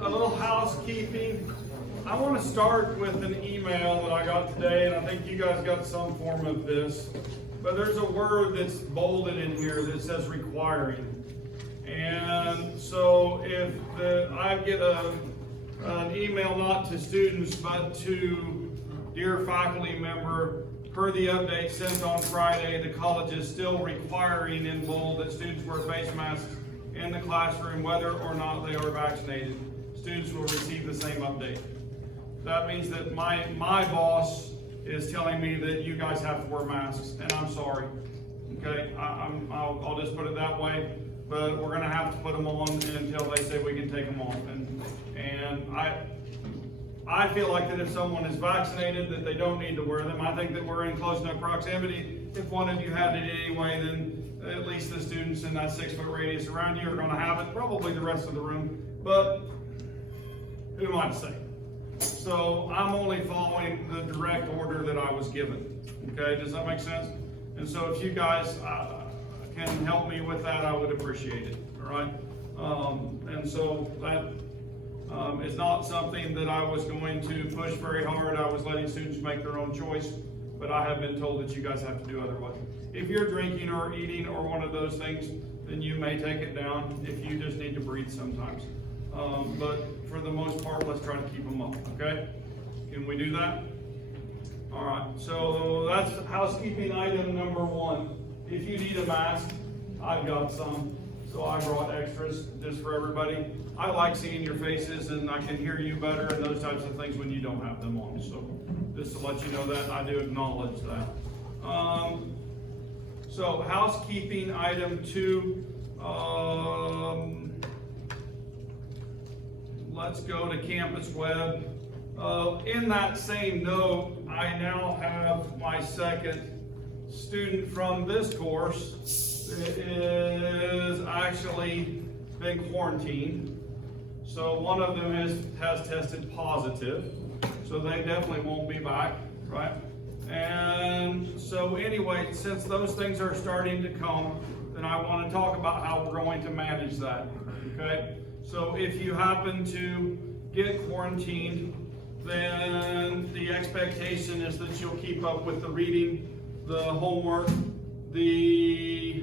A little housekeeping. I want to start with an email that I got today, and I think you guys got some form of this, but there's a word that's bolded in here that says requiring. And so if I get an email not to students but to dear faculty member, per the update sent on Friday, the college is still requiring in bold that students wear face masks in the classroom whether or not they are vaccinated. Students will receive the same update. That means that my boss is telling me that you guys have to wear masks, and I'm sorry. Okay, I'll just put it that way. But we're going to have to put them on until they say we can take them off. And I feel like that if someone is vaccinated, that they don't need to wear them. I think that we're in close enough proximity. If one of you had it anyway, then at least the students in that 6 foot radius around you are going to have it. Probably the rest of the room, but who am I to say? So I'm only following the direct order that I was given. Okay, does that make sense? And so if you guys can help me with that, I would appreciate it. All right. And so that is not something that I was going to push very hard. I was letting students make their own choice, but I have been told that you guys have to do otherwise. If you're drinking or eating or one of those things, then you may take it down if you just need to breathe sometimes. But for the most part, let's try to keep them up, okay? Can we do that? All right, so that's housekeeping item number 1. If you need a mask, I've got some, so I brought extras just for everybody. I like seeing your faces, and I can hear you better and those types of things when you don't have them on. So just to let you know that, I do acknowledge that. So housekeeping item 2. Let's go to Campus Web. In that same note, I now have my second student from this course that is actually been quarantined. So one of them has tested positive. So they definitely won't be back, right? And so anyway, since those things are starting to come, then I want to talk about how we're going to manage that, okay? So if you happen to get quarantined, then the expectation is that you'll keep up with the reading, the homework, the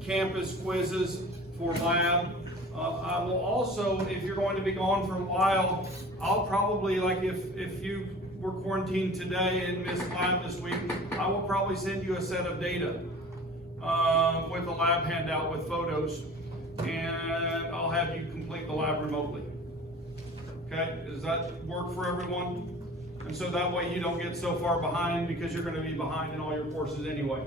campus quizzes for lab. I will also, if you're going to be gone for a while, I'll probably, like if you were quarantined today and missed lab this week, I will probably send you a set of data with a lab handout with photos, and I'll have you complete the lab remotely. Okay, does that work for everyone? And so that way you don't get so far behind, because you're going to be behind in all your courses anyway.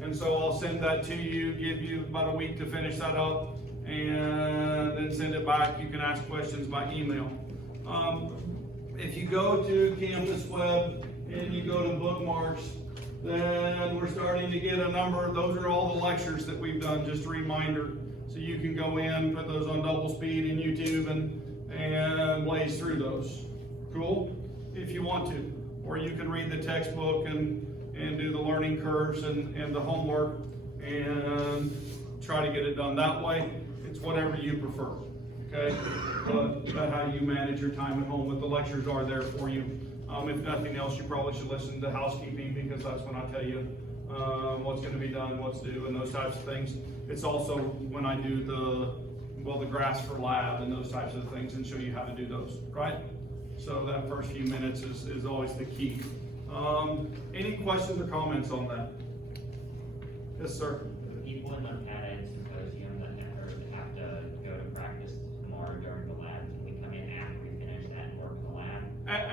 And so I'll send that to you, give you about a week to finish that up, and then send it back. You can ask questions by email. If you go to Campus Web and you go to bookmarks, then we're starting to get a number. Those are all the lectures that we've done, just a reminder. So you can go in, put those on double speed in YouTube and blaze through those. Cool? If you want to. Or you can read the textbook and do the learning curves and the homework and try to get it done that way. It's whatever you prefer. Okay? But that's how you manage your time at home. But the lectures are there for you. If nothing else, you probably should listen to housekeeping, because that's when I tell you what's going to be done, what's due, and those types of things. It's also when I do the graphs for lab and those types of things, and show you how to do those, right? So that first few minutes is always the key. Any questions or comments on that? Yes, sir. The people in the Montana Symposium that have to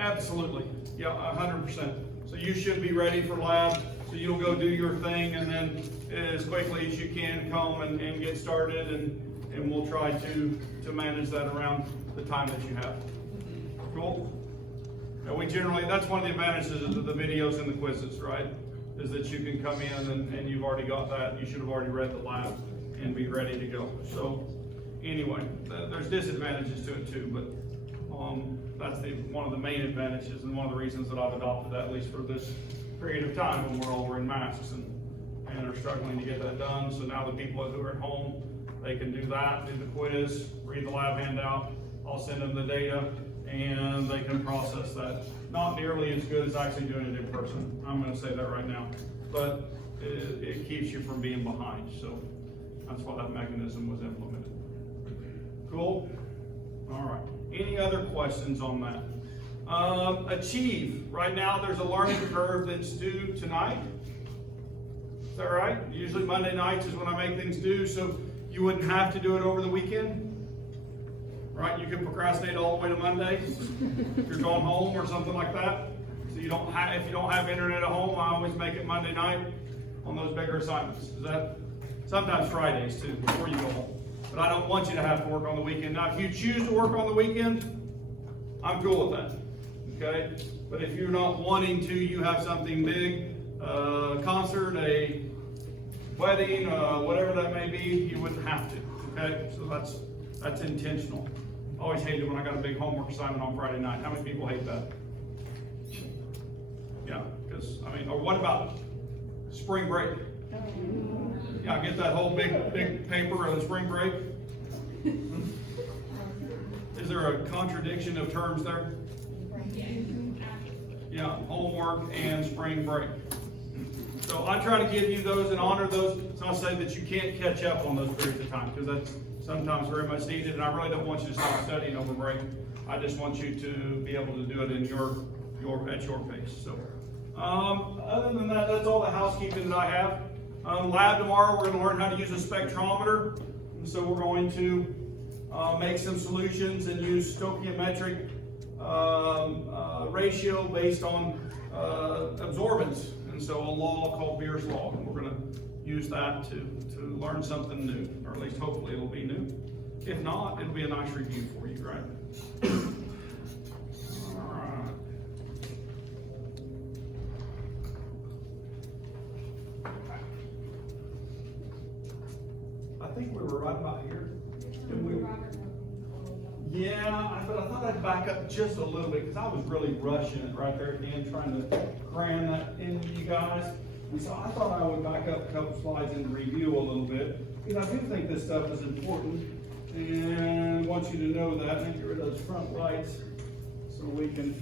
Absolutely. Yeah, 100%. So you should be ready for lab. So you'll go do your thing, and then as quickly as you can come and get started, and we'll try to manage that around the time that you have. Cool? And we generally, that's one of the advantages of the videos and the quizzes, right? Is that you can come in and you've already got that. You should have already read the lab and be ready to go. So anyway, there's disadvantages to it too, but that's one of the main advantages and one of the reasons that I've adopted that, at least for this period of time when we're all wearing masks and are struggling to get that done. So now the people who are at home, they can do that, do the quiz, read the lab handout. I'll send them the data and they can process that. Not nearly as good as actually doing it in person. I'm going to say that right now, but it keeps you from being behind. So that's why that mechanism was implemented. Cool? All right. Any other questions on that? Achieve. Right now there's a learning curve that's due tonight. Is that right? Usually Monday nights is when I make things due, so you wouldn't have to do it over the weekend. Right? You can procrastinate all the way to Monday if you're going home or something like that. So you don't have, if you don't have internet at home, I always make it Monday night on those bigger assignments. Is that sometimes Fridays too, before you go home. But I don't want you to have to work on the weekend. Now, if you choose to work on the weekend, I'm cool with that. Okay? But if you're not wanting to, you have something big, a concert, a wedding, whatever that may be, you wouldn't have to. Okay? So that's intentional. I always hate it when I got a big homework assignment on Friday night. How many people hate that? Yeah, because, I mean, or what about spring break? Yeah, get that whole big paper of the spring break. Is there a contradiction of terms there? Yeah, homework and spring break. So I try to give you those and honor those. It's not saying that you can't catch up on those periods of time, because that's sometimes very much needed, and I really don't want you to stop studying over break. I just want you to be able to do it in at your pace. So other than that, that's all the housekeeping that I have. Lab tomorrow, we're going to learn how to use a spectrometer. And so we're going to make some solutions and use stoichiometric ratio based on absorbance. And so a law called Beer's law. And we're going to use that to learn something new, or at least hopefully it'll be new. If not, it'll be a nice review for you, right? All right. I think we were right about here. Yeah, but I thought I'd back up just a little bit because I was really rushing it right there at the end, trying to cram that into you guys. And so I thought I would back up a couple slides and review a little bit, because I do think this stuff is important and want you to know that. And get rid of those front lights so we can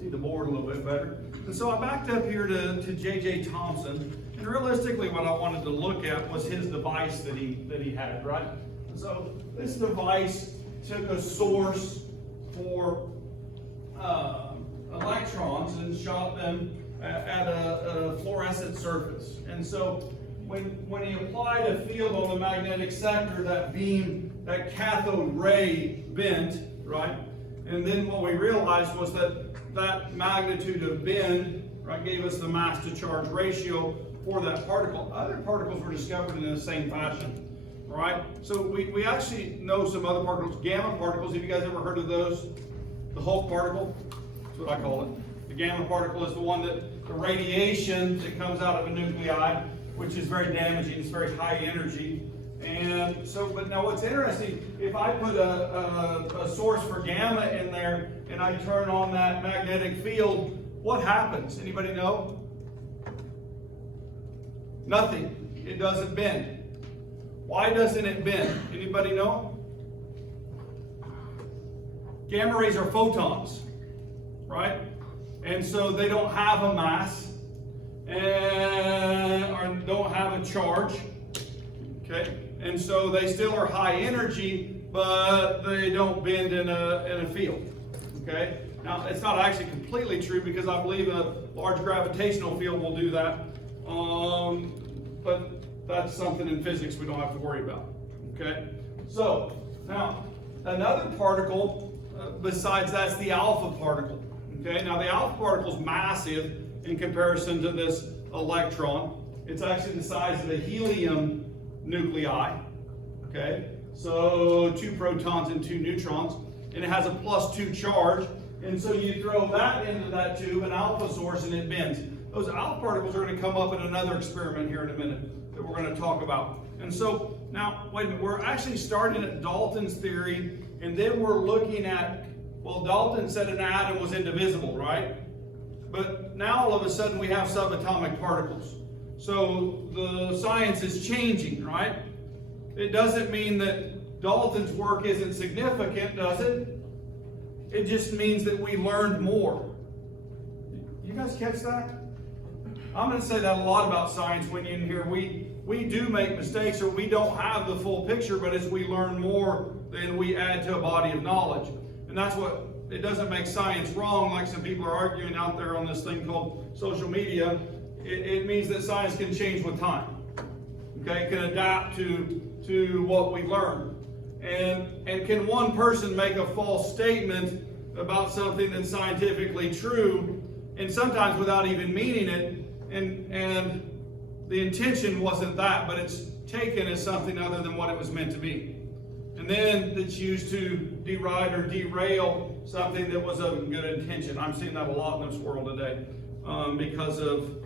see the board a little bit better. And so I backed up here to J.J. Thompson. And realistically, what I wanted to look at was his device that he had, right? And so this device took a source for electrons and shot them at a fluorescent surface. And so when he applied a field on the magnetic sector, that beam, that cathode ray bent, right? And then what we realized was that magnitude of bend, right, gave us the mass to charge ratio for that particle. Other particles were discovered in the same fashion, right? So we actually know some other particles, gamma particles. Have you guys ever heard of those? The Hulk particle, that's what I call it. The gamma particle is the one that the radiation that comes out of a nuclei, which is very damaging, it's very high energy. And so, but now what's interesting, if I put a source for gamma in there and I turn on that magnetic field, what happens? Anybody know? Nothing. It doesn't bend. Why doesn't it bend? Anybody know? Gamma rays are photons, right? And so they don't have a mass or don't have a charge, okay? And so they still are high energy, but they don't bend in a field, okay? Now, it's not actually completely true, because I believe a large gravitational field will do that, but that's something in physics we don't have to worry about, okay? So, now, another particle, besides that's the alpha particle, Okay, now the alpha particle is massive in comparison to this electron. It's actually the size of a helium nuclei. Okay, so 2 protons and 2 neutrons, and it has a +2 charge. And so you throw that into that tube, an alpha source, and it bends. Those alpha particles are going to come up in another experiment here in a minute that we're going to talk about. And so now, wait a minute, we're actually starting at Dalton's theory, and then we're looking at, well, Dalton said an atom was indivisible, right? But now all of a sudden we have subatomic particles. So the science is changing, right? It doesn't mean that Dalton's work isn't significant, does it? It just means that we learned more. You guys catch that? I'm going to say that a lot about science when you're in here. We do make mistakes, or we don't have the full picture, but as we learn more, then we add to a body of knowledge. And that's what, it doesn't make science wrong, like some people are arguing out there on this thing called social media. It means that science can change with time. Okay, it can adapt to what we learn. And can one person make a false statement about something that's scientifically true, and sometimes without even meaning it, and the intention wasn't that, but it's taken as something other than what it was meant to be. And then it's used to deride or derail something that was of good intention. I'm seeing that a lot in this world today because of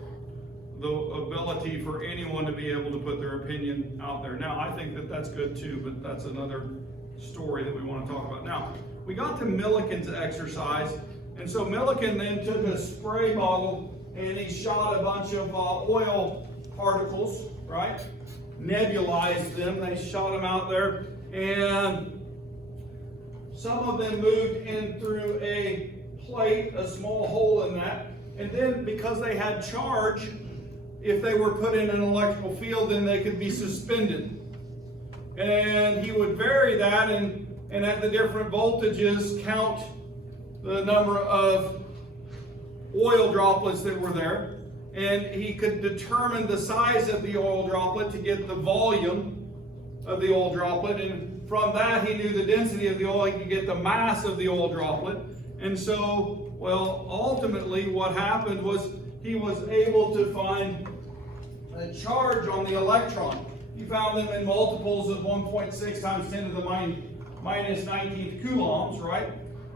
the ability for anyone to be able to put their opinion out there. Now, I think that that's good too, but that's another story that we want to talk about. Now, we got to Millikan's exercise, and so Millikan then took a spray bottle and he shot a bunch of oil particles, right? Nebulized them. They shot them out there, and some of them moved in through a plate, a small hole in that, and then because they had charge, if they were put in an electrical field, then they could be suspended. And he would vary that and at the different voltages count the number of oil droplets that were there. And he could determine the size of the oil droplet to get the volume of the oil droplet. And from that, he knew the density of the oil. He could get the mass of the oil droplet. And so, well, ultimately what happened was he was able to find a charge on the electron. He found them in multiples of 1.6 times 10 to the minus 19th coulombs, right?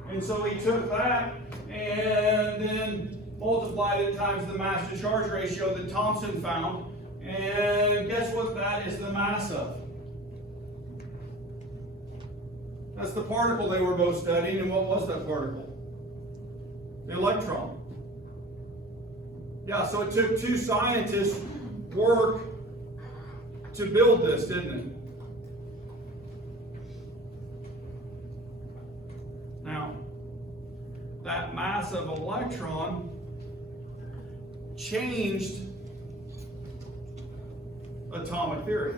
And so he took that and then multiplied it times the mass to charge ratio that Thomson found. And guess what that is the mass of? That's the particle they were both studying. And what was that particle? The electron. Yeah, so it took two scientists' work to build this, didn't it? Now, that mass of electron changed atomic theory.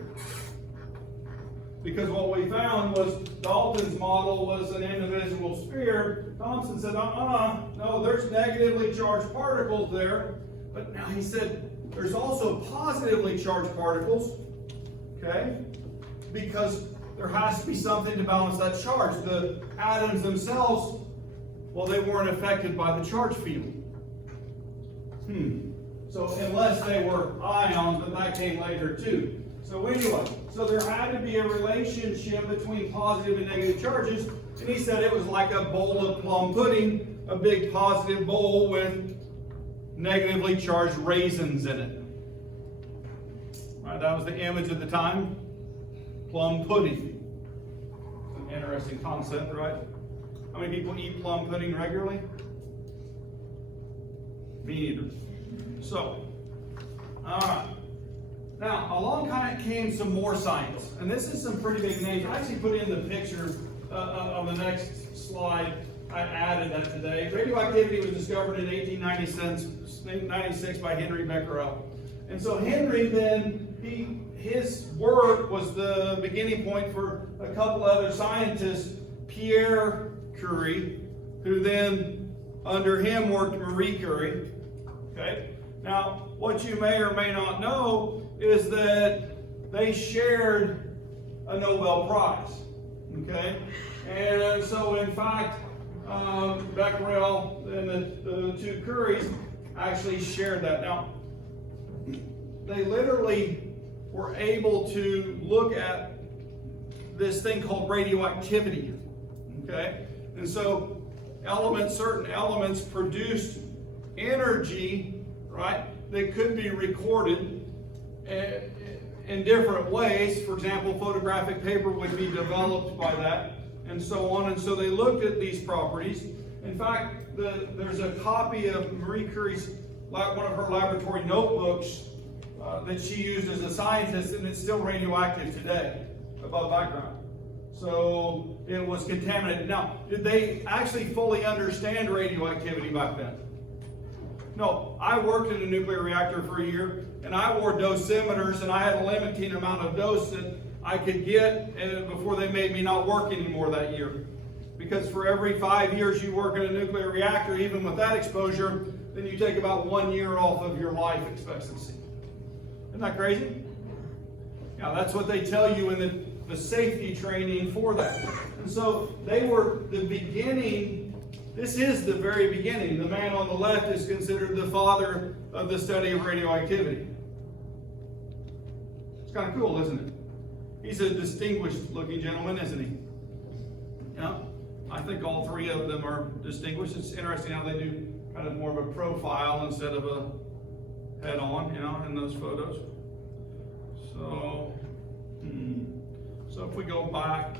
Because what we found was Dalton's model was an indivisible sphere. Thomson said, no, there's negatively charged particles there. But now he said, there's also positively charged particles, okay? Because there has to be something to balance that charge. The atoms themselves, well, they weren't affected by the charge field. So unless they were ions, but that came later too. So anyway, so there had to be a relationship between positive and negative charges, and he said it was like a bowl of plum pudding, a big positive bowl with negatively charged raisins in it. All right, that was the image at the time. Plum pudding. It's an interesting concept, right? How many people eat plum pudding regularly? Me neither. So, all right. Now, along kind of came some more science. And this is some pretty big names. I actually put in the picture on the next slide. I added that today. Radioactivity was discovered in 1896 by Henry Becquerel. And so Henry then, his work was the beginning point for a couple other scientists, Pierre Curie, who then under him worked Marie Curie. Okay? Now, what you may or may not know is that they shared a Nobel Prize. Okay? And so, in fact, becquerel, and the two Curies actually shared that. Now, they literally were able to look at this thing called radioactivity, okay? And so certain elements produced energy, right, that could be recorded in different ways. For example, photographic paper would be developed by that, and so on. And so they looked at these properties. In fact, there's a copy of Marie Curie's, one of her laboratory notebooks that she used as a scientist, and it's still radioactive today, above background. So it was contaminated. Now, did they actually fully understand radioactivity back then? No, I worked in a nuclear reactor for a year, and I wore dosimeters, and I had a limiting amount of dose that I could get before they made me not work anymore that year. Because for every 5 years you work in a nuclear reactor, even with that exposure, then you take about 1 year off of your life expectancy. Isn't that crazy? Yeah, that's what they tell you in the safety training for that. And so they were the beginning. This is the very beginning. The man on the left is considered the father of the study of radioactivity. It's kind of cool, isn't it? He's a distinguished looking gentleman, isn't he? Yeah, I think all three of them are distinguished. It's interesting how they do kind of more of a profile instead of a head on, in those photos. So if we go back,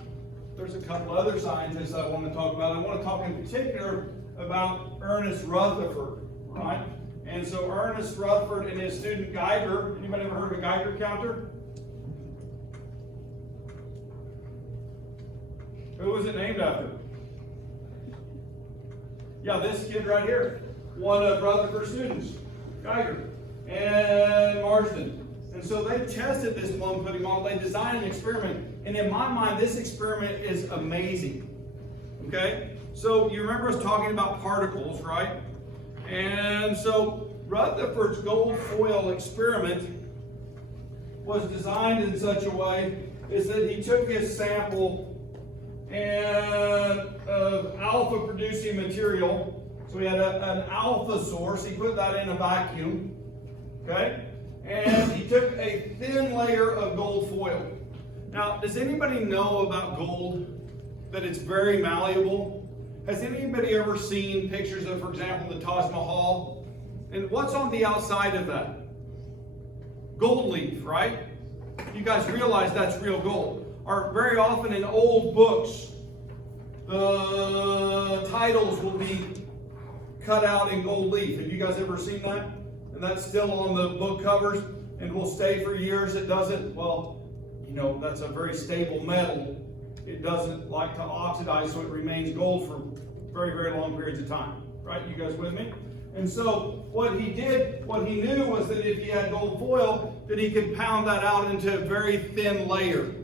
there's a couple other scientists I want to talk about. I want to talk in particular about Ernest Rutherford, right? And so Ernest Rutherford and his student Geiger. Anybody ever heard of a Geiger counter? Who was it named after? Yeah, this kid right here. One of Rutherford's students, Geiger and Marsden. And so they tested this plum pudding model. They designed an experiment. And in my mind, this experiment is amazing. Okay? So you remember us talking about particles, right? And so Rutherford's gold foil experiment was designed in such a way is that he took his sample of alpha producing material. So he had an alpha source. He put that in a vacuum. Okay? And he took a thin layer of gold foil. Now, does anybody know about gold, that it's very malleable? Has anybody ever seen pictures of, for example, the Taj Mahal? And what's on the outside of that? Gold leaf, right? You guys realize that's real gold. Or very often in old books, the titles will be cut out in gold leaf. Have you guys ever seen that? And that's still on the book covers and will stay for years. It doesn't, that's a very stable metal. It doesn't like to oxidize, so it remains gold for very, very long periods of time. Right? You guys with me? And so what he knew was that if he had gold foil, that he could pound that out into a very thin layer.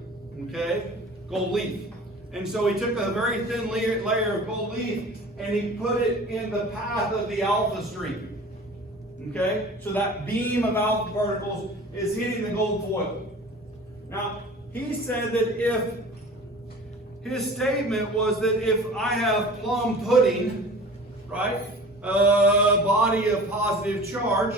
Okay? Gold leaf. And so he took a very thin layer of gold leaf and he put it in the path of the alpha stream. Okay? So that beam of alpha particles is hitting the gold foil. Now, he said that his statement was that if I have plum pudding, right, a body of positive charge,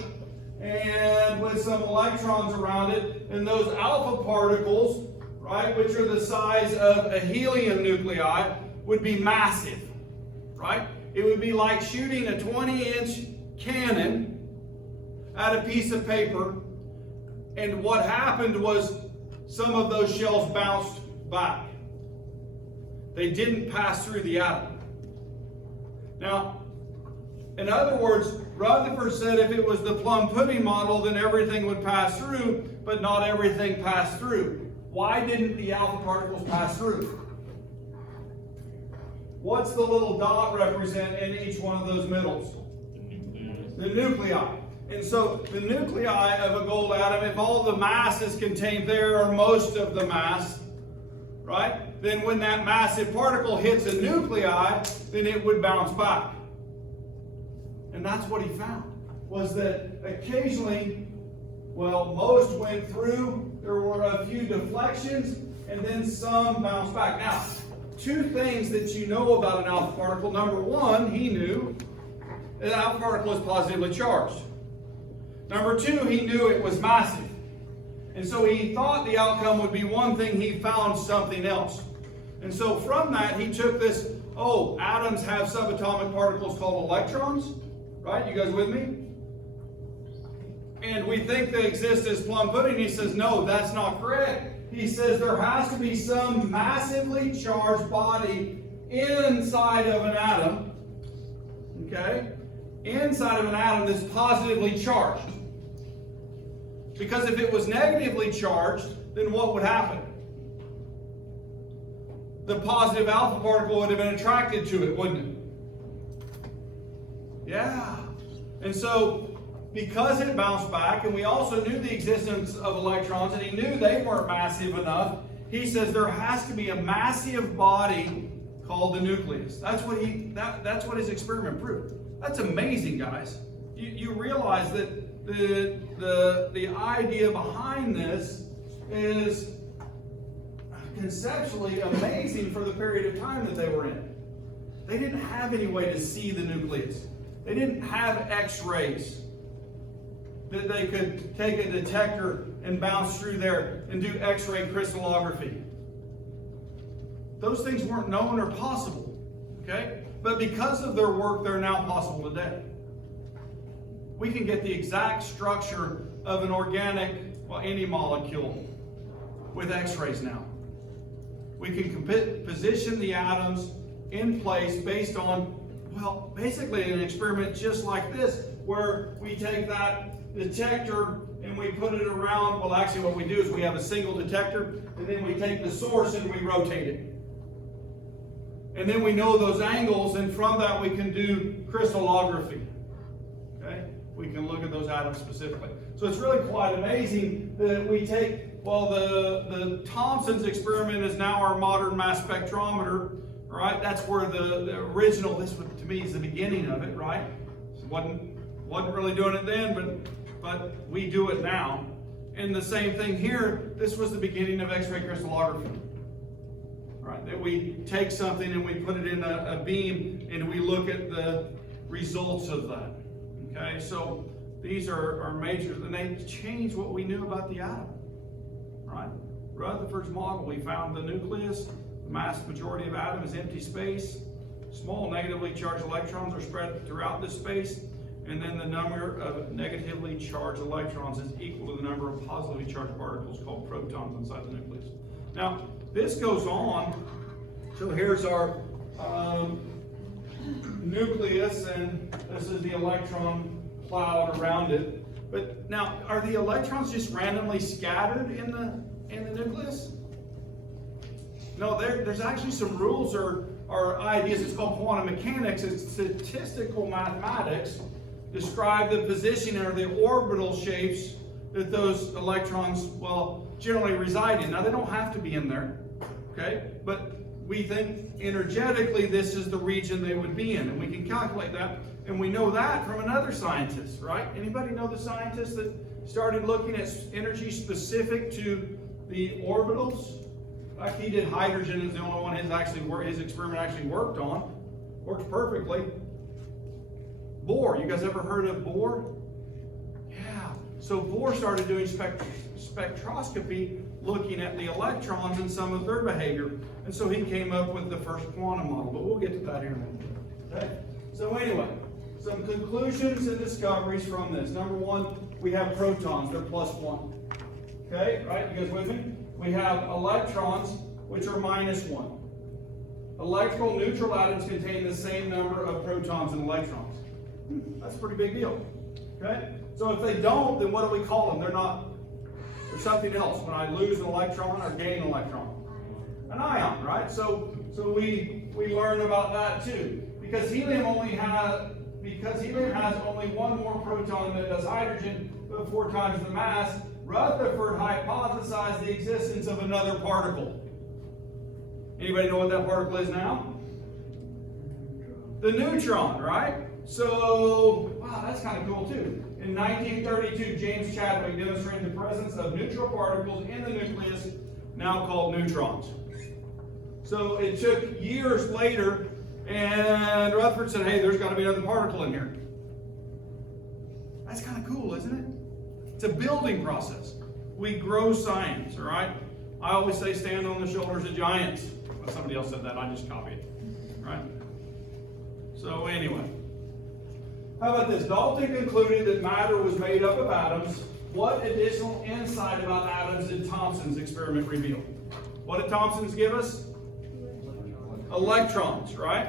and with some electrons around it, and those alpha particles, right, which are the size of a helium nuclei, would be massive, right? It would be like shooting a 20-inch cannon at a piece of paper, and what happened was some of those shells bounced back. They didn't pass through the atom. Now, in other words, Rutherford said if it was the plum pudding model, then everything would pass through, but not everything passed through. Why didn't the alpha particles pass through? What's the little dot represent in each one of those middles? The nuclei. And so the nuclei of a gold atom, if all the mass is contained there, or most of the mass, right? Then when that massive particle hits a nuclei, then it would bounce back. And that's what he found, was that occasionally, most went through, there were a few deflections, and then some bounced back. Now, two things that you know about an alpha particle. Number one, he knew that an alpha particle is positively charged. Number two, he knew it was massive. And so he thought the outcome would be one thing, he found something else. And so from that, he took this, atoms have subatomic particles called electrons, right? You guys with me? And we think they exist as plum pudding. He says, no, that's not correct. He says there has to be some massively charged body inside of an atom, okay? Inside of an atom that's positively charged. Because if it was negatively charged, then what would happen? The positive alpha particle would have been attracted to it, wouldn't it? Yeah. And so, because it bounced back, and we also knew the existence of electrons, and he knew they weren't massive enough, he says there has to be a massive body called the nucleus. That's what his experiment proved. That's amazing, guys. You realize that the idea behind this is conceptually amazing for the period of time that they were in. They didn't have any way to see the nucleus. They didn't have X-rays that they could take a detector and bounce through there and do X-ray crystallography. Those things weren't known or possible, okay? But because of their work, they're now possible today. We can get the exact structure of an organic, any molecule with X-rays now. We can position the atoms in place based on, basically an experiment just like this, where we take that detector and we put it around. Well, actually what we do is we have a single detector, and then we take the source and we rotate it. And then we know those angles, and from that we can do crystallography. Okay? We can look at those atoms specifically. So it's really quite amazing that we take, the Thomson's experiment is now our modern mass spectrometer, right? That's where the original, this to me is the beginning of it, right? Wasn't really doing it then, but we do it now. And the same thing here, this was the beginning of X-ray crystallography. Right, that we take something and we put it in a beam and we look at the results of that. Okay, so these are major, and they change what we knew about the atom. Right? Rutherford's model, we found the nucleus, the mass majority of atom is empty space, small negatively charged electrons are spread throughout this space, and then the number of negatively charged electrons is equal to the number of positively charged particles called protons inside the nucleus. Now, this goes on, so here's our nucleus, and this is the electron cloud around it. But now, are the electrons just randomly scattered in the nucleus? No, there's actually some rules or ideas. It's called quantum mechanics. It's statistical mathematics describe the position or the orbital shapes that those electrons, generally reside in. Now, they don't have to be in there, okay? But we think energetically this is the region they would be in, and we can calculate that. And we know that from another scientist, right? Anybody know the scientist that started looking at energy specific to the orbitals? Like he did hydrogen, is the only one his experiment actually worked on. Works perfectly. Bohr, you guys ever heard of Bohr? Yeah. So Bohr started doing spectroscopy, looking at the electrons and some of their behavior. And so he came up with the first quantum model, but we'll get to that here in a minute. Okay? So anyway, some conclusions and discoveries from this. Number one, we have protons, they're +1. Okay, right? You guys with me? We have electrons, which are -1. Electrical neutral atoms contain the same number of protons and electrons. That's a pretty big deal. Okay? So if they don't, then what do we call them? They're something else. When I lose an electron or gain an electron. An ion, right? So we learn about that too. Because helium has only one more proton than does hydrogen, but 4 times the mass, Rutherford hypothesized the existence of another particle. Anybody know what that particle is now? The neutron, right? So, wow, that's kind of cool too. In 1932, James Chadwick demonstrated the presence of neutral particles in the nucleus, now called neutrons. So it took years later, and Rutherford said, hey, there's got to be another particle in here. That's kind of cool, isn't it? It's a building process. We grow science, all right? I always say stand on the shoulders of giants. Well, somebody else said that, I just copied it, right? So anyway, how about this? Dalton concluded that matter was made up of atoms. What additional insight about atoms did Thomson's experiment reveal? What did Thomson's give us? Electrons, right?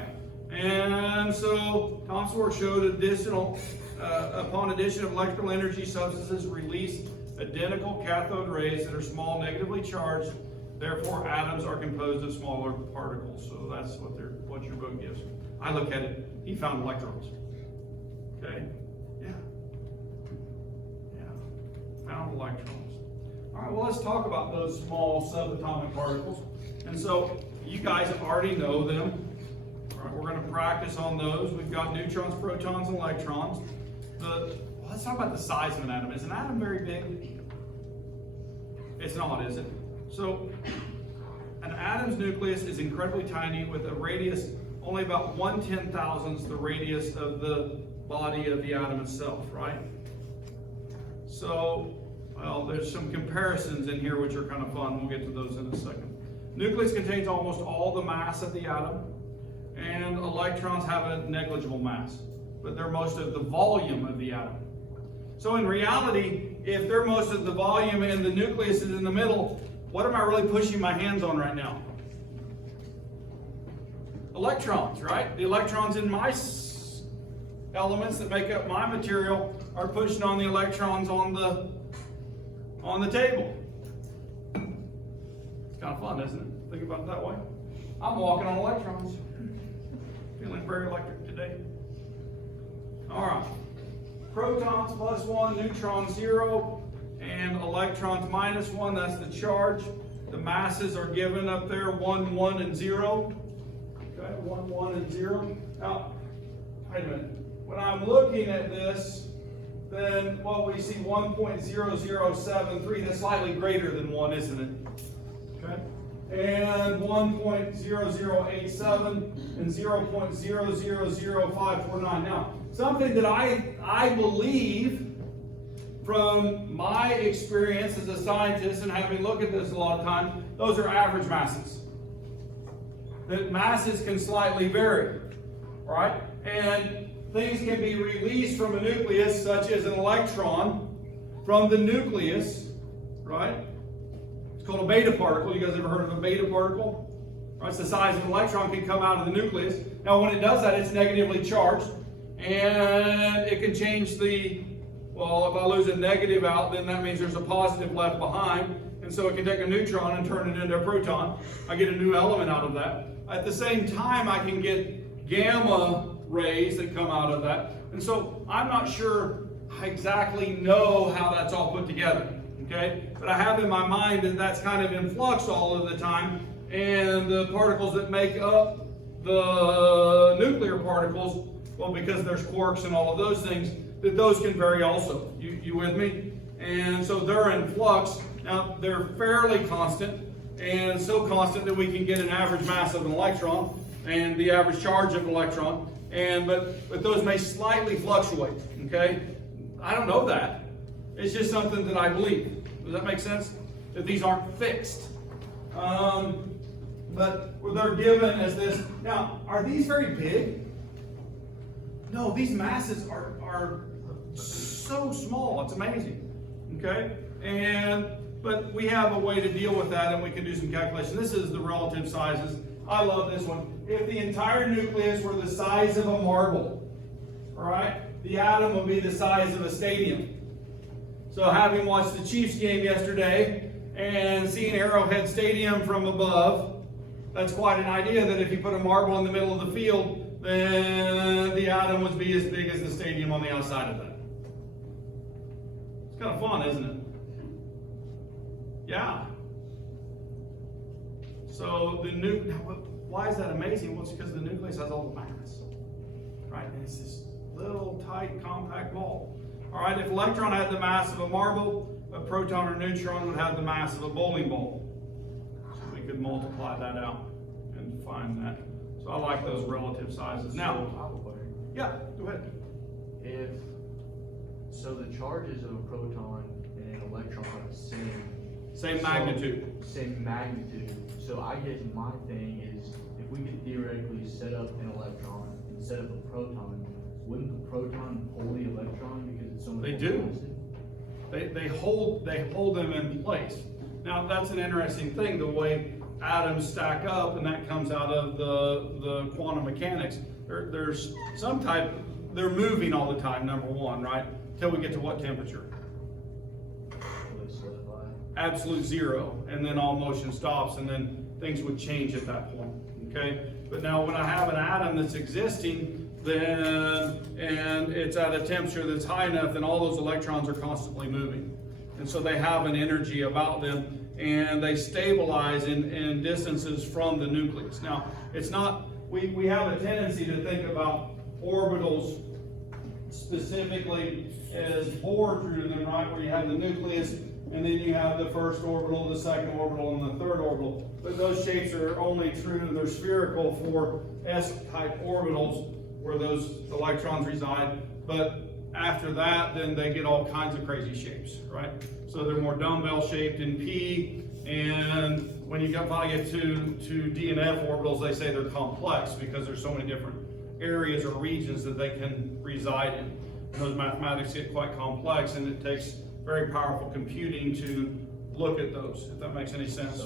And so Thomson's work showed upon addition of electrical energy, substances release identical cathode rays that are small, negatively charged. Therefore, atoms are composed of smaller particles. So that's what your book gives. I look at it. He found electrons. Okay. Yeah. Found electrons. All right. Well, let's talk about those small subatomic particles. And so you guys already know them. All right, we're going to practice on those. We've got neutrons, protons, and electrons. Let's talk about the size of an atom. Is an atom very big? It's not, is it? So an atom's nucleus is incredibly tiny with a radius only about 1/10,000th the radius of the body of the atom itself, right? So, well, there's some comparisons in here which are kind of fun. We'll get to those in a second. Nucleus contains almost all the mass of the atom, and electrons have a negligible mass, but they're most of the volume of the atom. So in reality, if they're most of the volume and the nucleus is in the middle, what am I really pushing my hands on right now? Electrons, right? The electrons in my elements that make up my material are pushing on the electrons on the table. It's kind of fun, isn't it? Think about it that way. I'm walking on electrons. Feeling very electric today. All right. Protons +1, neutrons 0, and electrons -1. That's the charge. The masses are given up there, 1, 1, and 0. Okay, 1, 1, and 0. Now, wait a minute. When I'm looking at this, then we see 1.0073. That's slightly greater than 1, isn't it? Okay. And 1.0087 and 0.000549. Now, something that I believe from my experience as a scientist and having looked at this a lot of time, those are average masses. That masses can slightly vary, right? And things can be released from a nucleus, such as an electron, from the nucleus, right? It's called a beta particle. You guys ever heard of a beta particle? Right? It's the size of an electron, can come out of the nucleus. Now, when it does that, it's negatively charged, and it can change if I lose a negative out, then that means there's a positive left behind, and so it can take a neutron and turn it into a proton. I get a new element out of that. At the same time, I can get gamma rays that come out of that. And so I'm not sure I exactly know how that's all put together, okay? But I have in my mind that that's kind of in flux all of the time, and the particles that make up the nuclear particles, because there's quarks and all of those things, that those can vary also. You with me? And so they're in flux. Now, they're fairly constant, and so constant that we can get an average mass of an electron and the average charge of an electron. But those may slightly fluctuate, okay? I don't know that. It's just something that I believe. Does that make sense? That these aren't fixed. But they're given as this. Now, are these very big? No, these masses are so small. It's amazing, okay? But we have a way to deal with that, and we can do some calculation. This is the relative sizes. I love this one. If the entire nucleus were the size of a marble, all right, the atom would be the size of a stadium. So having watched the Chiefs game yesterday and seeing Arrowhead Stadium from above, that's quite an idea that if you put a marble in the middle of the field, then the atom would be as big as the stadium on the outside of that. It's kind of fun, isn't it? Yeah. So why is that amazing? Well, it's because the nucleus has all the mass, right? And it's this little tight, compact ball. All right, if electron had the mass of a marble, a proton or neutron would have the mass of a bowling ball. So we could multiply that out. and find that. So I like those relative sizes. Now, I have a question. yeah, go ahead. So the charges of a proton and an electron are the same. Same magnitude. Same magnitude. So I guess my thing is, if we could theoretically set up an electron and set up a proton, wouldn't the proton pull the electron because it's so much? They do. They hold them in place. Now that's an interesting thing, the way atoms stack up, and that comes out of the quantum mechanics. There's some type, they're moving all the time, number one, right? Till we get to what temperature? Absolute zero, and then all motion stops, and then things would change at that point, okay? But now when I have an atom that's existing, and it's at a temperature that's high enough, then all those electrons are constantly moving. And so they have an energy about them, and they stabilize in distances from the nucleus. Now, it's not, we have a tendency to think about orbitals specifically as bored through them, right? Where you have the nucleus, and then you have the first orbital, the second orbital, and the third orbital. But those shapes are only true, they're spherical for S-type orbitals where those electrons reside. But after that, then they get all kinds of crazy shapes, right? So they're more dumbbell shaped in P, and when you finally get to D and F orbitals, they say they're complex because there's so many different areas or regions that they can reside in. And those mathematics get quite complex, and it takes very powerful computing to look at those, if that makes any sense.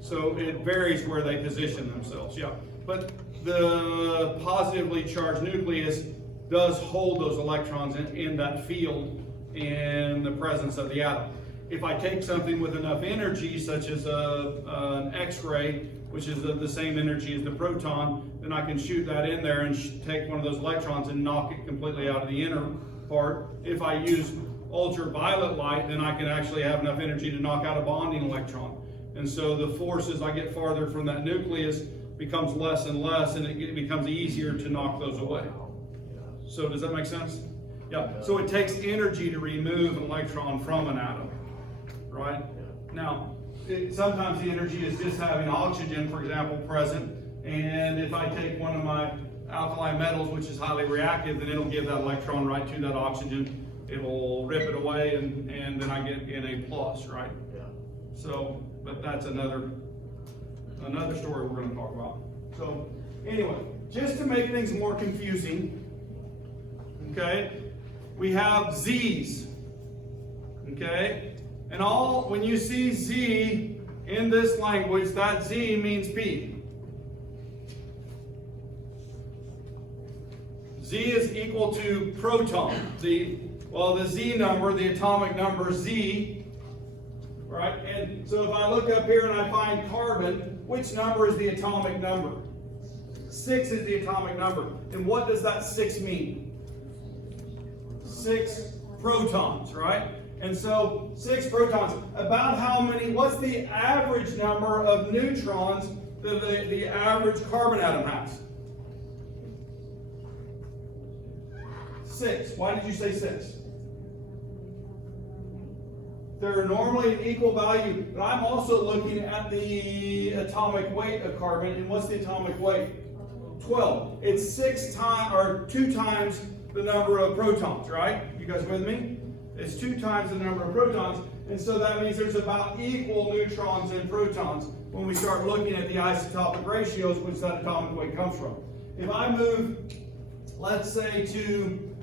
So it varies where they position themselves, yeah. But the positively charged nucleus does hold those electrons in that field in the presence of the atom. If I take something with enough energy, such as an X-ray, which is the same energy as the proton, then I can shoot that in there and take one of those electrons and knock it completely out of the inner part. If I use ultraviolet light, then I can actually have enough energy to knock out a bonding electron. And so the force as I get farther from that nucleus becomes less and less, and it becomes easier to knock those away. So does that make sense? Yeah, so it takes energy to remove an electron from an atom, right? Now, sometimes the energy is just having oxygen, for example, present, and if I take one of my alkali metals, which is highly reactive, then it'll give that electron right to that oxygen. It'll rip it away, and then I get Na+, right? Yeah. So, but that's another story we're going to talk about. So, anyway, just to make things more confusing, okay, we have Z's, okay? And when you see Z in this language, that Z means P. Z is equal to proton. The Z number, the atomic number Z, right? And so if I look up here and I find carbon, which number is the atomic number? 6 is the atomic number. And what does that 6 mean? 6 protons, right? And so 6 protons, about how many, what's the average number of neutrons that the average carbon atom has? 6. Why did you say 6? They're normally an equal value, but I'm also looking at the atomic weight of carbon, and what's the atomic weight? 12. It's 2 times the number of protons, right? You guys with me? It's 2 times the number of protons, and so that means there's about equal neutrons and protons when we start looking at the isotopic ratios, which that atomic weight comes from. If I move, let's say to,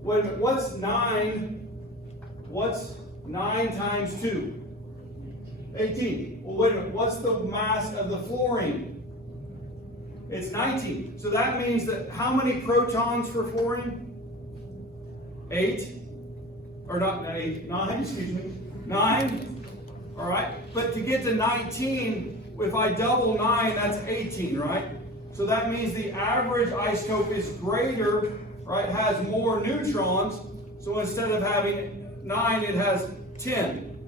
wait a minute, what's 9 times 2? 18. Well, wait a minute, what's the mass of the fluorine? It's 19. So that means that how many protons for fluorine? 8. Or not 8, 9, excuse me. 9. All right. But to get to 19, if I double 9, that's 18, right? So that means the average isotope is greater, right? Has more neutrons. So instead of having 9, it has 10,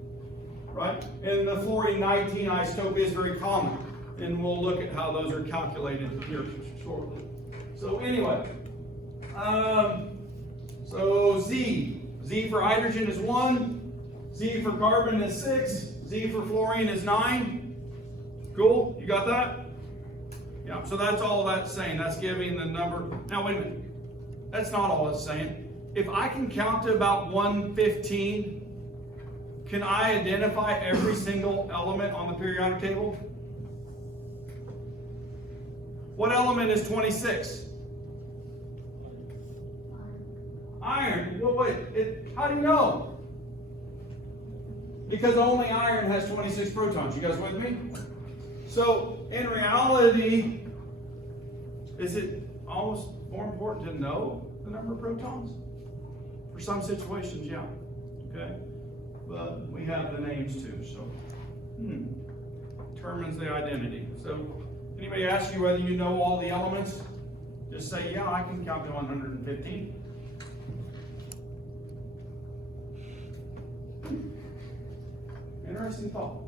right? And the fluorine 19 isotope is very common. And we'll look at how those are calculated here shortly. So anyway, so Z for hydrogen is 1, Z for carbon is 6, Z for fluorine is 9. Cool? You got that? Yeah, so that's all that's saying. That's giving the number. Now, wait a minute. That's not all it's saying. If I can count to about 115, can I identify every single element on the periodic table? What element is 26? Iron. Well, wait, how do you know? Because only iron has 26 protons. You guys with me? So, in reality, is it almost more important to know the number of protons? For some situations, yeah. Okay? But we have the names too, so determines the identity. So, anybody ask you whether you know all the elements? Just say, yeah, I can count to 115. Interesting thought.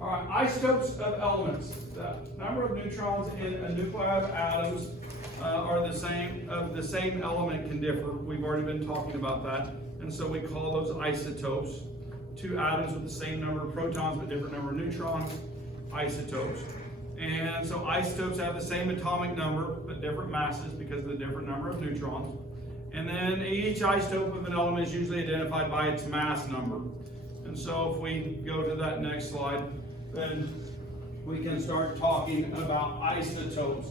All right, isotopes of elements. The number of neutrons in a nuclei of atoms are the same. Of the same element can differ. We've already been talking about that, and so we call those isotopes. Two atoms with the same number of protons but different number of neutrons, isotopes. And so isotopes have the same atomic number but different masses because of the different number of neutrons. And then each isotope of an element is usually identified by its mass number. And so if we go to that next slide, then we can start talking about isotopes.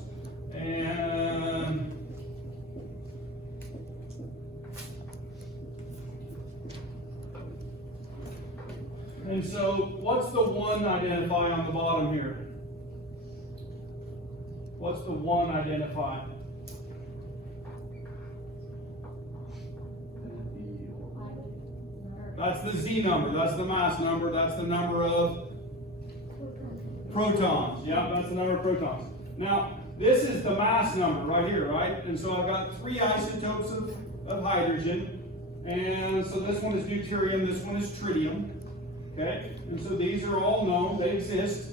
And so what's the one identify on the bottom here? What's the one identify? That's the Z number, that's the mass number, that's the number of protons. Yeah, that's the number of protons. Now, this is the mass number right here, right? And so I've got three isotopes of hydrogen. And so this one is deuterium, this one is tritium. Okay? And so these are all known, they exist.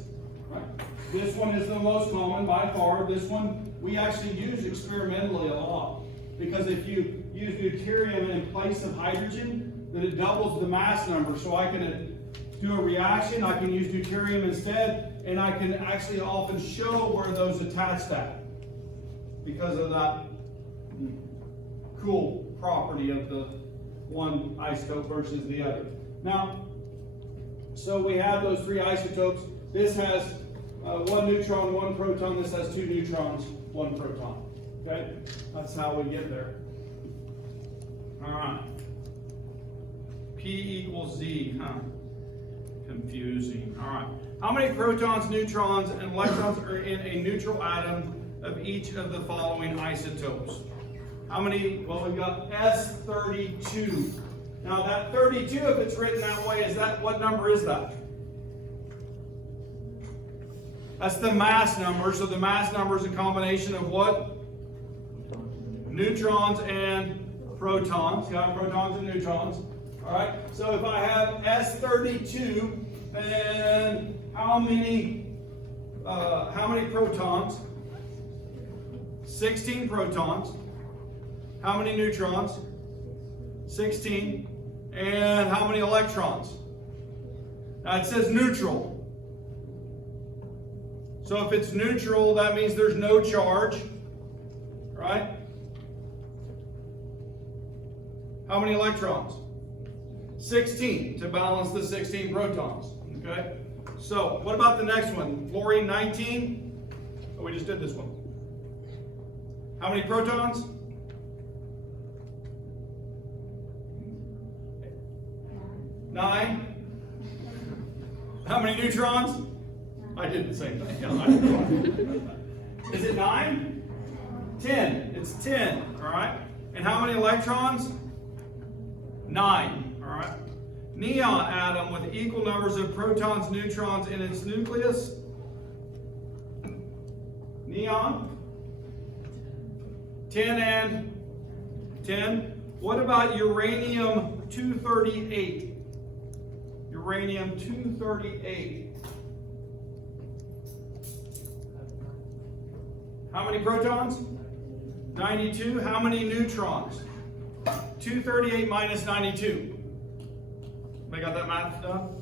Right? This one is the most common by far. This one we actually use experimentally a lot. Because if you use deuterium in place of hydrogen, then it doubles the mass number. So I can do a reaction, I can use deuterium instead, and I can actually often show where those attached at because of that cool property of the one isotope versus the other. Now, so we have those three isotopes. This has one neutron, one proton. This has two neutrons, one proton. Okay? That's how we get there. All right. P equals Z, huh? Confusing. All right. How many protons, neutrons, and electrons are in a neutral atom of each of the following isotopes? How many? Well, we've got S32. Now that 32, if it's written that way, is that, what number is that? That's the mass number. So the mass number is a combination of what? Neutrons and protons. Got protons and neutrons. All right. So if I have S32, then how many protons? 16 protons. How many neutrons? 16. And how many electrons? Now it says neutral. So if it's neutral, that means there's no charge, right? How many electrons? 16 to balance the 16 protons, okay? So what about the next one? Fluorine 19? Oh, we just did this one. How many protons? 9. How many neutrons? I did the same thing. Is it 9? 10. It's 10, all right? And how many electrons? 9, all right? Neon atom with equal numbers of protons, neutrons in its nucleus. Neon. 10 and 10. What about uranium-238? Uranium-238. How many protons? 92. How many neutrons? 238 minus 92. Anybody got that math done?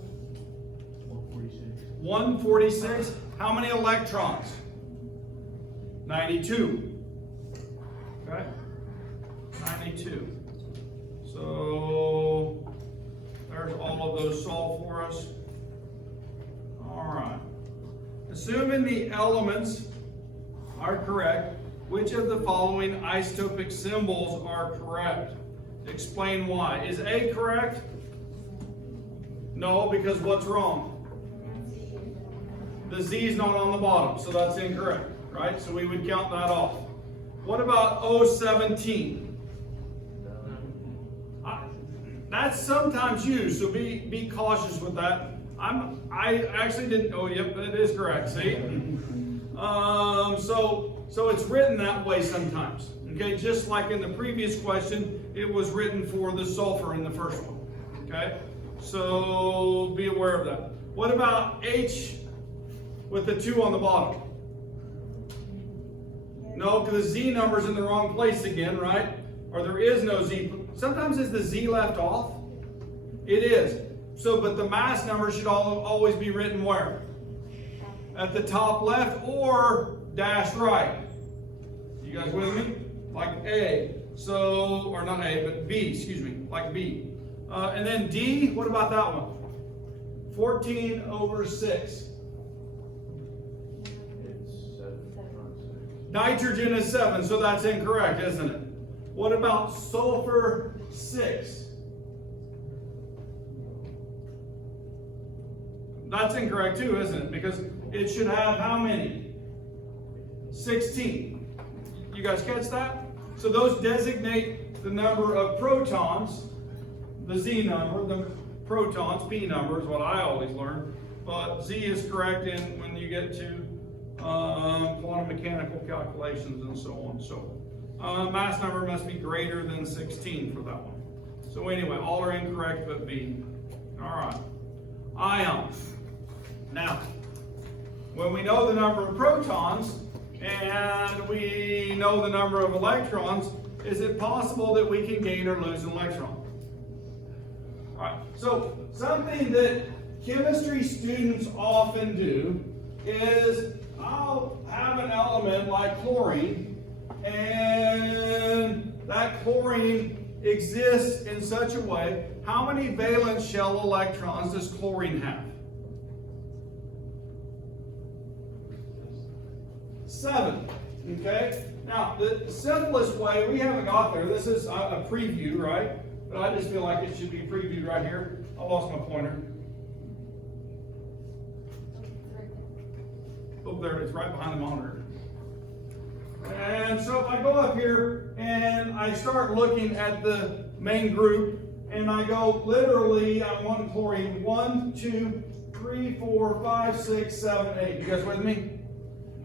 146. 146. How many electrons? 92. Okay? 92. So there's all of those solved for us. All right. Assuming the elements are correct, which of the following isotopic symbols are correct? Explain why. Is A correct? No, because what's wrong? The Z is not on the bottom, so that's incorrect, right? So we would count that off. What about O17? That's sometimes used, so be cautious with that. I actually didn't. Oh, yep, that is correct. See, so it's written that way sometimes. Okay, just like in the previous question, it was written for the sulfur in the first one. Okay, so be aware of that. What about H with the 2 on the bottom? No, because the Z number's in the wrong place again, right? Or there is no Z. Sometimes is the Z left off? It is. So, but the mass number should always be written where? At the top left or dash right. You guys with me? Like A. So, or not A, but B, excuse me, like B. And then D, what about that one? 14/6. Nitrogen is 7, so that's incorrect, isn't it? What about sulfur 6? That's incorrect too, isn't it? Because it should have how many? 16. You guys catch that? So those designate the number of protons, the Z number, the protons, P number is what I always learn. But Z is correct in when you get to quantum mechanical calculations and so on. So mass number must be greater than 16 for that one. So anyway, all are incorrect but B. All right. Ions. Now, when we know the number of protons and we know the number of electrons, is it possible that we can gain or lose an electron? All right. So something that chemistry students often do is I'll have an element like chlorine, and that chlorine exists in such a way. How many valence shell electrons does chlorine have? 7. Okay? Now, the simplest way, we haven't got there. This is a preview, right? But I just feel like it should be previewed right here. I lost my pointer. Oh, there it is, right behind the monitor. And so if I go up here and I start looking at the main group, and I go literally, I want chlorine 1, 2, 3, 4, 5, 6, 7, 8. You guys with me?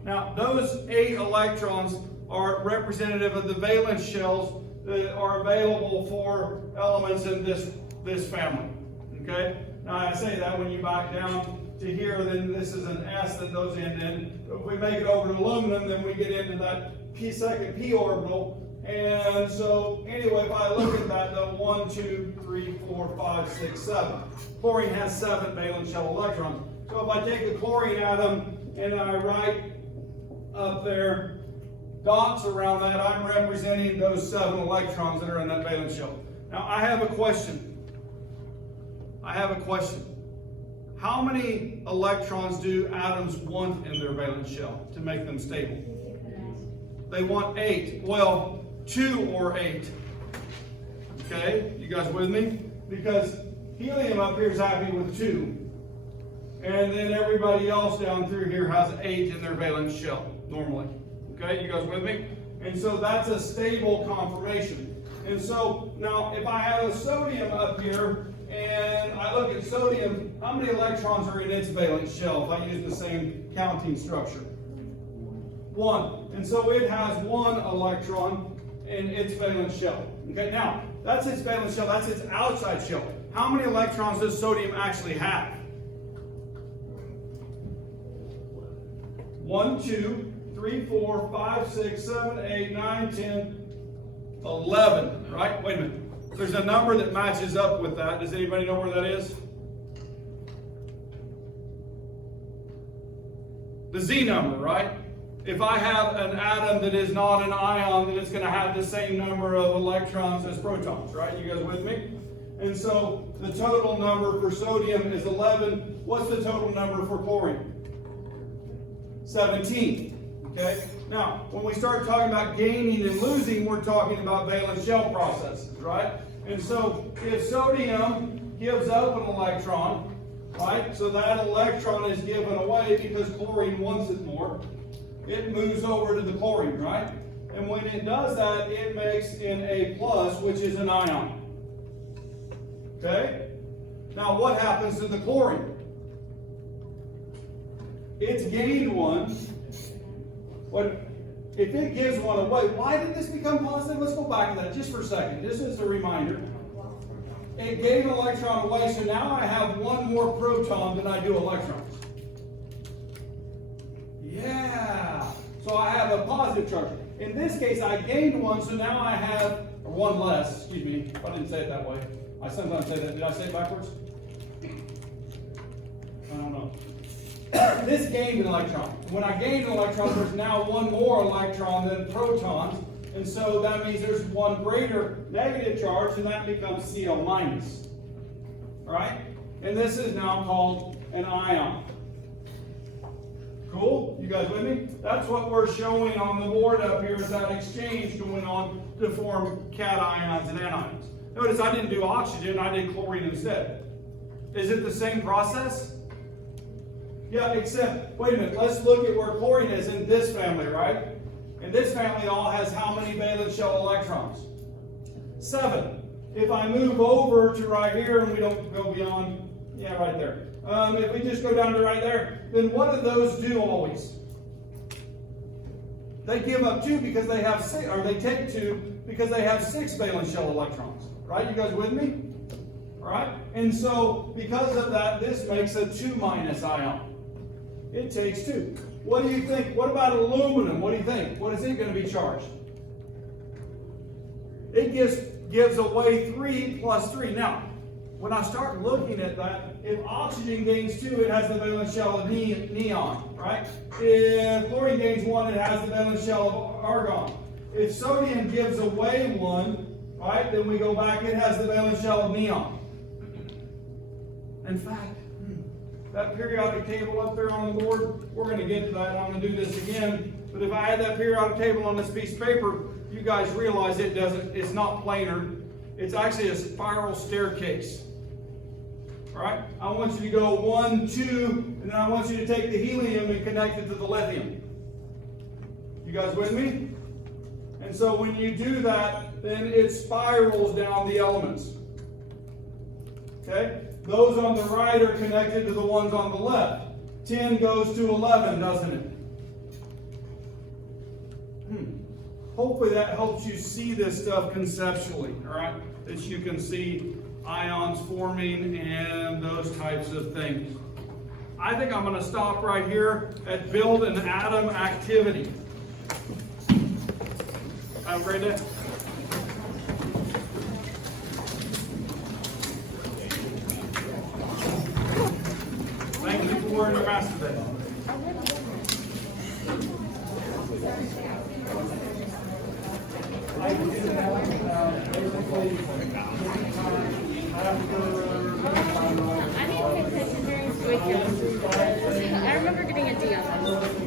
Now, those 8 electrons are representative of the valence shells that are available for elements in this family. Okay? Now, I say that when you back down to here, then this is an S that goes in. If we make it over to aluminum, then we get into that second p orbital. And so, anyway, if I look at that, though, 1, 2, 3, 4, 5, 6, 7. Chlorine has 7 valence shell electrons. So if I take a chlorine atom and I write up there dots around that, I'm representing those 7 electrons that are in that valence shell. Now, I have a question. How many electrons do atoms want in their valence shell to make them stable? They want 8. Well, 2 or 8. Okay, you guys with me? Because helium up here is happy with 2. And then everybody else down through here has 8 in their valence shell, normally. Okay, you guys with me? And so that's a stable conformation. And so now if I have a sodium up here, and I look at sodium, how many electrons are in its valence shell if I use the same counting structure? 1. And so it has 1 electron in its valence shell. Okay, now, that's its valence shell, that's its outside shell. How many electrons does sodium actually have? 1, 2, 3, 4, 5, 6, 7, 8, 9, 10, 11, right? Wait a minute. There's a number that matches up with that. Does anybody know where that is? the Z number, right? If I have an atom that is not an ion, then it's going to have the same number of electrons as protons, right? You guys with me? And so the total number for sodium is 11. What's the total number for chlorine? 17. Okay? Now, when we start talking about gaining and losing, we're talking about valence shell processes, right? And so if sodium gives up an electron, right? So that electron is given away because chlorine wants it more. It moves over to the chlorine, right? And when it does that, it makes an A+, which is an ion. Okay? Now what happens to the chlorine? It's gained one. What if it gives one away? Why did this become positive? Let's go back to that just for a second. Just as a reminder. It gave an electron away, so now I have one more proton than I do electrons. Yeah. So I have a positive charge. In this case, I gained one, so now I have, or one less, excuse me, if I didn't say it that way. I sometimes say that. Did I say it backwards? I don't know. This gained an electron. When I gained an electron, there's now one more electron than protons. And so that means there's one greater negative charge, and that becomes Cl minus. All right? And this is now called an ion. Cool? You guys with me? That's what we're showing on the board up here, is that exchange going on to form cations and anions. Notice I didn't do oxygen, I did chlorine instead. Is it the same process? Yeah, except, wait a minute, let's look at where chlorine is in this family, right? And this family all has how many valence shell electrons? 7. If I move over to right here, and we don't go beyond, yeah, right there. If we just go down to right there, then what do those do always? They give up 2 because they have 6, or they take 2 because they have 6 valence shell electrons. Right? You guys with me? All right? And so, because of that, this makes a 2- ion. It takes 2. What do you think? What about aluminum? What do you think? What is it going to be charged? It gives away 3 plus 3. Now, when I start looking at that, if oxygen gains 2, it has the valence shell of neon, right? If chlorine gains 1, it has the valence shell of argon. If sodium gives away 1, right, then we go back, it has the valence shell of neon. In fact, that periodic table up there on the board, we're going to get to that. I'm going to do this again. But if I had that periodic table on this piece of paper, you guys realize it's not planar. It's actually a spiral staircase. All right? I want you to go 1, 2, and then I want you to take the helium and connect it to the lithium. You guys with me? And so when you do that, then it spirals down the elements. Okay? Those on the right are connected to the ones on the left. 10 goes to 11, doesn't it? Hopefully that helps you see this stuff conceptually, all right? That you can see ions forming and those types of things. I think I'm going to stop right here at build an atom activity. Have a great day. Thank you for wearing your mask today. I didn't pay attention during curriculum. I remember getting a D on that.